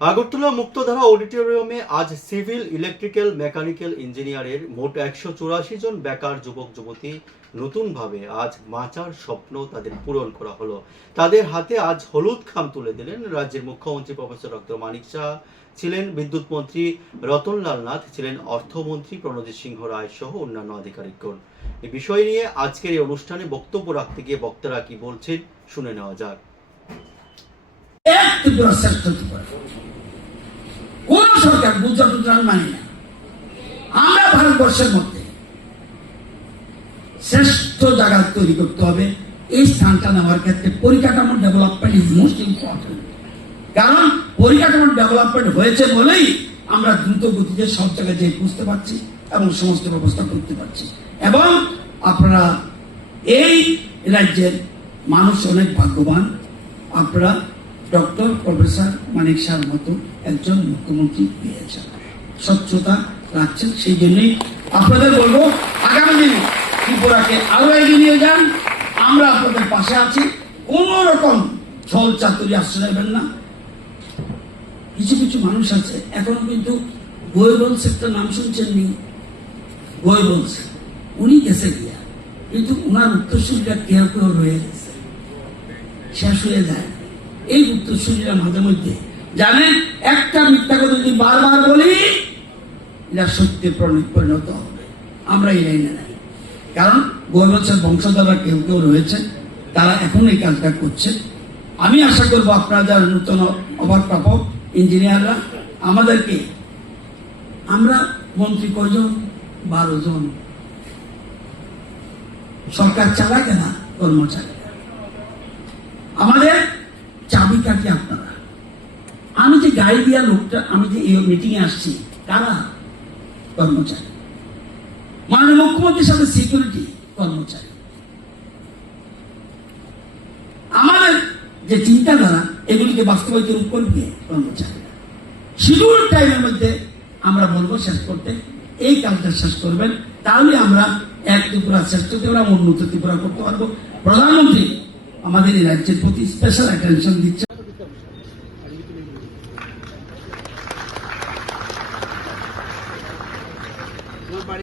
আগরতলা মুক্তধারা অডিটোরিয়ামে আজ civil electrical mechanical ইঞ্জিনিয়ারের মোট 184 জন বেকার যুবক যুবতী নতুনভাবে আজ বাঁচার স্বপ্ন তাদের পূরণ করা হলো। তাদের হাতে আজ হলুদ খাম তুলে দিলেন রাজ্যের মুখ্যমন্ত্রী প্রফেসর ডক্টর মানিক শাহ, ছিলেন বিদ্যুৎ মন্ত্রী রতনলাল নাথ, ছিলেন অর্থমন্ত্রী প্রণজিৎ সিংহ রায় সহ অন্যান্য আধিকারিকগণ। এই বিষয় নিয়ে আজকের এই অনুষ্ঠানে বক্তব্য রাখতে গিয়ে বক্তারা কি বলছেন শুনে নেওয়া যাক। কোন সরকার গুজরাট মানি না। আমরা ভারতবর্ষের মধ্যে শ্রেষ্ঠ জায়গা তৈরি করতে হবে। এই স্থানটা নেওয়ার ক্ষেত্রে পরিকাঠামো ডেভেলপমেন্ট ইজ মোস্ট ইম্পর্টেন্ট। কারণ পরিকাঠামো ডেভেলপমেন্ট হয়েছে বলেই আমরা দ্রুত গতিতে সব জায়গায় যেয়ে বুঝতে পারছি এবং সমস্ত ব্যবস্থা করতে পারছি। এবং আপনারা এই রাজ্যের মানুষ অনেক ভাগ্যবান। আপনারা ডক্টর প্রফেসর মানিক শাহর মতো একজন মুখ্যমন্ত্রী পেয়েছেন, স্বচ্ছতা রাখছেন। সেই জন্যই আপনাদের বলবো আগামী দিনে ত্রিপুরাকে আরো এগিয়ে নিয়ে যান। আমরা আপনাদের পাশে আছি। কোন রকম ছল চাতুরি আশ্রয় নেবেন না। কিছু কিছু মানুষ আছে এখনো কিন্তু গোয়েবলস একটা নাম শুনছেন নি? গোয়েবলস উনি গেছে গিয়া, কিন্তু ওনার উত্তরসূরিরা কেউ কেউ রয়ে গেছে, শেষ হয়ে যায়। এই উত্তরসূরিরা মাঝে মধ্যে জানেন একটা মিথ্যা কথা যদি বারবার বলি এটা সত্যি পরিণত হবে। আমরা এই লাইনে নাই। কারণ গোয়েবলসের বংশধররা কেউ কেউ রয়েছে, তারা এখন এই কাজটা করছে। আমি আশা করবো আপনারা যারা নূতন অভারপ্রাপক ইঞ্জিনিয়াররা আমাদেরকে, আমরা মন্ত্রী কয়জন? 12 জন। সরকার চালায় না কর্মচারী। আমাদের চাবিকাঠি আপনারা। আমি যে গাড়ি দিয়া লোকটা, আমি যে এই মিটিং এ আসছি, তারা কর্মচারী। মাননীয় মুখ্যমন্ত্রীর সাথে সিকিউরিটি কর্মচারী। আমাদের যে চিন্তাধারা এগুলিকে বাস্তবায়িত রূপ করবে কর্মচারী। শিডিউল টাইমের মধ্যে আমরা বলবো শেষ করতে, এই কাজটা শেষ করবেন, তাহলে আমরা এক ত্রিপুরা শ্রেষ্ঠ ত্রিপুরা, উন্নত ত্রিপুরা করতে পারবো। প্রধানমন্ত্রী আমাদের এই রাজ্যের প্রতি স্পেশাল অ্যাটেনশন দিচ্ছে।